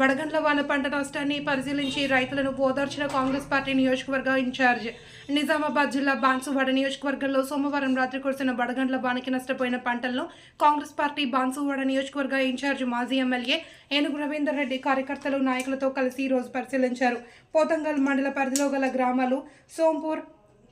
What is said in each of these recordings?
వడగండ్ల వాన పంట నష్టాన్ని పరిశీలించి రైతులను ఓదార్చిన కాంగ్రెస్ పార్టీ నియోజకవర్గ ఇన్ఛార్జ్. నిజామాబాద్ జిల్లా బాన్సువాడ నియోజకవర్గంలో సోమవారం రాత్రి కురిసిన వడగండ్ల వానకి నష్టపోయిన పంటలను కాంగ్రెస్ పార్టీ బాన్సువాడ నియోజకవర్గ ఇన్ఛార్జ్ మాజీ ఎమ్మెల్యే ఏనుగు రవీందర్ రెడ్డి కార్యకర్తలు నాయకులతో కలిసి ఈ రోజు పరిశీలించారు. పోతంగల్ మండల పరిధిలో గల గ్రామాలు సోంపూర్,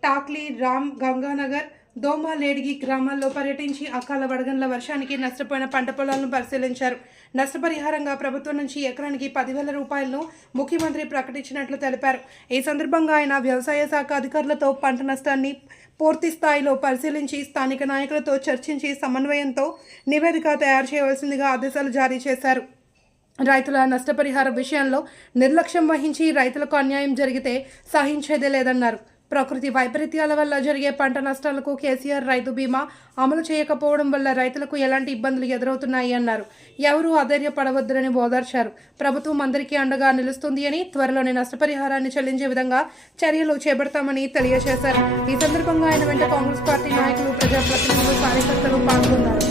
టాక్లీ, రామ్ గంగానగర్, దోమాలేడిగి గ్రామాల్లో పర్యటించి అకాల వడగండ్ల వర్షానికి నష్టపోయిన పంట పొలాలను పరిశీలించారు. నష్టపరిహారంగా ప్రభుత్వం నుంచి ఎకరానికి 10,000 రూపాయలను ముఖ్యమంత్రి ప్రకటించినట్లు తెలిపారు. ఈ సందర్భంగా ఆయన వ్యవసాయ శాఖ అధికారులతో పంట నష్టాన్ని పూర్తి స్థాయిలో పరిశీలించి స్థానిక నాయకులతో చర్చించి సమన్వయంతో నివేదిక తయారు చేయవలసిందిగా ఆదేశాలు జారీ చేశారు. రైతుల నష్టపరిహారం విషయంలో నిర్లక్ష్యం వహించి రైతులకు అన్యాయం జరిగితే సహించేదే లేదన్నారు. ప్రకృతి వైపరీత్యాల వల్ల జరిగే పంట నష్టాలకు కేసీఆర్ రైతు బీమా అమలు చేయకపోవడం వల్ల రైతులకు ఎలాంటి ఇబ్బందులు ఎదురవుతున్నాయి అన్నారు. ఎవరూ అధైర్యపడవద్దని ఓదార్చారు. ప్రభుత్వం అందరికీ అండగా నిలుస్తుంది అని, త్వరలోనే నష్టపరిహారాన్ని చెల్లించే విధంగా చర్యలు చేపడతామని తెలియజేశారు. ఈ సందర్భంగా ఆయన వెంట కాంగ్రెస్ పార్టీ నాయకులు, ప్రజాప్రతినిధులు, కార్యకర్తలు పాల్గొన్నారు.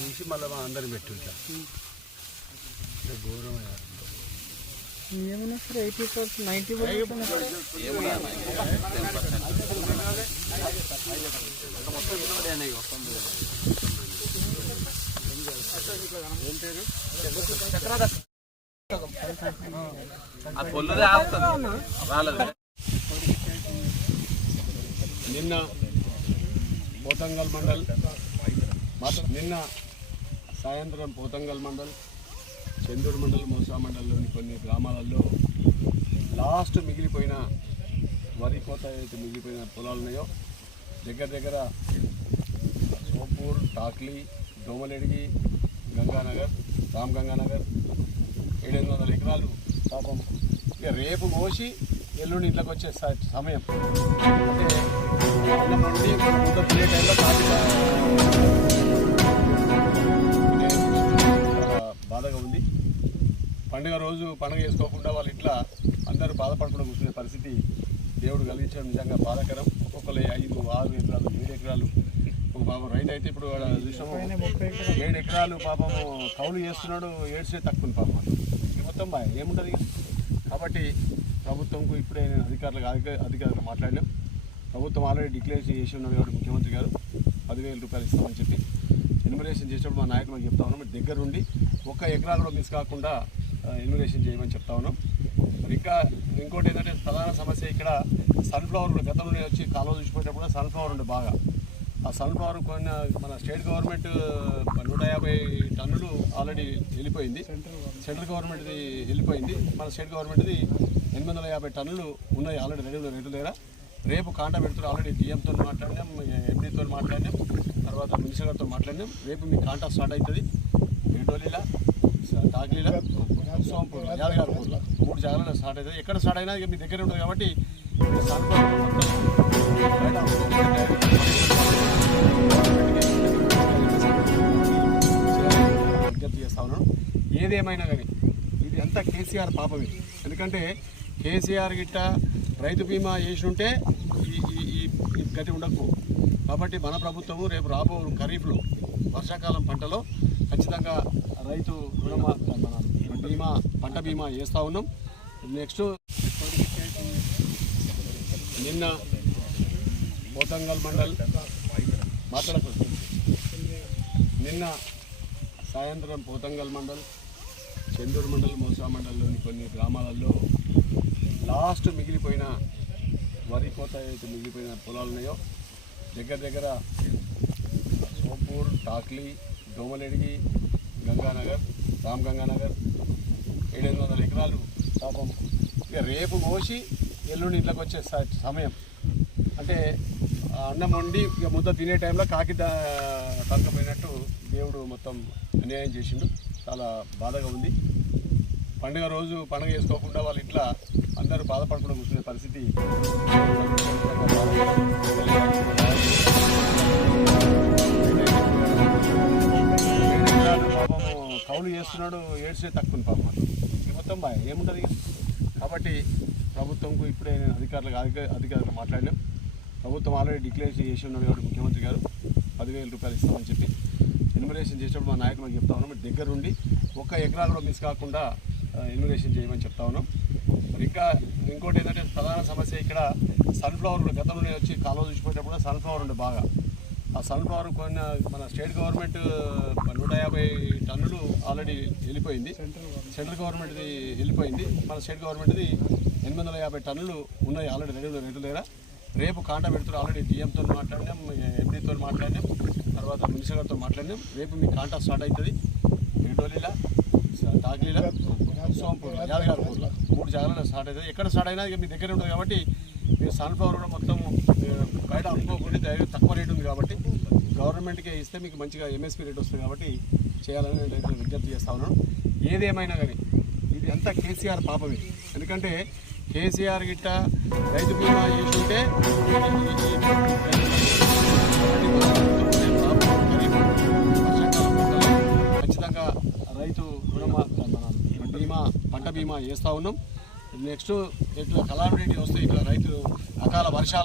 తీసి మళ్ళీ అందరం పెట్టుంటా ఘోరం ఏమన్నా సార్ 80%, 90% నిన్న పోతంగల్ మండల్ నిన్న సాయంత్రం పోతంగల్ మండల్, చెందూరు మండల్, మోసా మండలంలోని కొన్ని గ్రామాలలో లాస్ట్ మిగిలిపోయిన వరి కోత అయితే మిగిలిపోయిన పొలాలు ఉన్నాయో దగ్గర సోపూర్, టాక్లీ, దోమలేడిగి, గంగానగర్, రామ్ గంగానగర్ 700 ఎకరాలు పాపం ఇక రేపు మోసి ఎల్లుండి ఇంట్లోకి వచ్చే సమయం. అంటే నుండి ముందు తినే టైంలో బాధగా ఉంది. పండుగ రోజు పండుగ చేసుకోకుండా వాళ్ళ ఇంట్లో అందరూ బాధపడకుండా కూర్చునే పరిస్థితి దేవుడు కలిగించడం నిజంగా బాధాకరం. ఒక్కొక్కరు 5, 6 ఎకరాలు, 7 ఎకరాలు ఒక పాపం రైతు అయితే ఇప్పుడు చూసినాము 7 ఎకరాలు పాపము కౌలు చేస్తున్నాడు. ఏడ్చే తక్కువ పాపం మొత్తం ఏముంటుంది. కాబట్టి ప్రభుత్వంకు ఇప్పుడే నేను అధికారులు మాట్లాడినాం. ప్రభుత్వం ఆల్రెడీ డిక్లేర్ చేసి ఉన్నారు కాబట్టి ముఖ్యమంత్రి గారు 10,000 రూపాయలు ఇస్తామని చెప్పి ఎన్యుమరేషన్ చేసినప్పుడు మా నాయకులకు చెప్తా ఉన్నాం. దగ్గర నుండి 1 ఎకరా కూడా మిస్ కాకుండా ఎన్యుమరేషన్ చేయమని చెప్తా ఉన్నాం. మరి ఇంకా ఇంకోటి ఏంటంటే ప్రధాన సమస్య ఇక్కడ సన్ఫ్లవర్ కూడా గతంలో వచ్చి కాలువ చూసిపోయేటప్పుడు కూడా సన్ఫ్లవర్ ఉండే బాగా. ఆ సన్ఫ్లవర్ కొన్ని మన స్టేట్ గవర్నమెంట్ 150 టన్నులు ఆల్రెడీ వెళ్ళిపోయింది. సెంట్రల్ గవర్నమెంట్ది వెళ్ళిపోయింది. మన స్టేట్ గవర్నమెంట్ది 850 టన్నులు ఉన్నాయి ఆల్రెడీ రెడీలో రైతుల దగ్గర. రేపు కాంటా పెడుతున్నారు. ఆల్రెడీ డిఎంతో మాట్లాడినాం, ఎండీతో మాట్లాడినాం, తర్వాత మినిస్టర్ గారితో మాట్లాడినాం. రేపు మీ కాంటా స్టార్ట్ అవుతుంది. ఏటోలీలా, టాక్లీలా, సోంపూర్, యాదగారిపూర్లో 3 జాగాలలో స్టార్ట్ అవుతుంది. ఎక్కడ స్టార్ట్ అయినా ఇక మీ దగ్గర ఉంటుంది కాబట్టి విజ్ఞప్తి చేస్తా ఉన్నాను. ఏదేమైనా కానీ ఇది అంతా కేసీఆర్ పాపమే. ఎందుకంటే కేసీఆర్ గిట్ట రైతు బీమా చేసి ఉంటే ఈ గతి ఉండకపో. కాబట్టి మన ప్రభుత్వము రేపు రాబో ఖరీఫ్లో వర్షాకాలం పంటలో ఖచ్చితంగా రైతు బీమా, పంట బీమా చేస్తూ ఉన్నాం. నెక్స్ట్ నిన్న పోతంగల్ మండల్ నిన్న సాయంత్రం పోతంగల్ మండల్, చెందూరు మండల్, మోసా మండలంలోని కొన్ని గ్రామాలలో లాస్ట్ మిగిలిపోయిన వరి కోత అయితే మిగిలిపోయిన పొలాలు ఉన్నాయో దగ్గర సోపూర్, టాక్లీ, దోమలేడిగి, గంగానగర్, రామ్ గంగానగర్ 700 ఎకరాలు పాపం ఇక రేపు మోసి ఎల్లుండి ఇంట్లోకి వచ్చే సమయం. అంటే అన్నం వండి ఇక ముద్ద తినే టైంలో కాకి తనకపోయినట్టు దేవుడు మొత్తం అన్యాయం చేసిండు. చాలా బాధగా ఉంది. పండుగ రోజు పండుగ చేసుకోకుండా వాళ్ళ ఇంట్లో అందరూ బాధపడకుండా కూర్చునే పరిస్థితి పాపము కౌలు చేస్తున్నాడు, ఏడ్చే తక్కువ పాపం అట్లా మొత్తం బాగా ఏముంటుంది ఇక. కాబట్టి ప్రభుత్వంకు ఇప్పుడే నేను అధికారులు మాట్లాడినాం. ప్రభుత్వం ఆల్రెడీ డిక్లేర్ చేసి ఉన్నాడు కాబట్టి ముఖ్యమంత్రి గారు 10,000 రూపాయలు ఇస్తామని చెప్పి ఎన్యుమరేషన్ చేసేటప్పుడు మా నాయకులకు చెప్తా ఉన్నాం. దగ్గర నుండి 1 ఎకరా కూడా మిస్ కాకుండా ఎన్యుమరేషన్ చేయమని చెప్తా ఉన్నాం. మరి ఇంకా ఇంకోటి ఏంటంటే ప్రధాన సమస్య ఇక్కడ సన్ఫ్లవర్ గతంలో వచ్చి కాలువ చూసిపోయేటప్పుడు సన్ఫ్లవర్ ఉండే బాగా. ఆ సన్ఫ్లవర్ కొన్ని మన స్టేట్ గవర్నమెంట్ 150 టన్నులు ఆల్రెడీ వెళ్ళిపోయింది, సెంట్రల్ గవర్నమెంట్ది వెళ్ళిపోయింది. మన స్టేట్ గవర్నమెంట్ది 850 టన్నులు ఉన్నాయి ఆల్రెడీ రైతు దగ్గర. రేపు కాంటా పెడుతున్నారు. ఆల్రెడీ డిఎంతో మాట్లాడినాం, ఎండీతో మాట్లాడినాం, తర్వాత మినిస్టర్ గారితో మాట్లాడినాం. రేపు మీ కాంటా స్టార్ట్ అవుతుంది. ఎడోలీలా, తాకిలీలా, సోంపూర్, యాదగారిపూర్లో 3 జాగాలలో స్టార్ట్ అవుతుంది. ఎక్కడ స్టార్ట్ అయినా ఇక మీ దగ్గర ఉంటుంది కాబట్టి మీరు సన్ఫ్లవర్ కూడా మొత్తం బయట అమ్ముకోకుండా తక్కువ రేటు ఉంది కాబట్టి గవర్నమెంట్కే ఇస్తే మీకు మంచిగా ఎంఎస్పీ రేట్ వస్తుంది కాబట్టి చేయాలని నేను రైతులకు విజ్ఞప్తి చేస్తా ఉన్నాను. ఏదేమైనా కానీ ఇది అంతా కేసీఆర్ పాపమే. ఎందుకంటే కేసీఆర్ గిట్ట రైతు బీమా చేస్తుంటే ఖచ్చితంగా రైతు బీమా పంట బీమా చేస్తూ ఉన్నాం. నెక్స్ట్ ఇట్లా కలామిటీ వస్తే ఇట్లా రైతులు అకాల వర్షాలు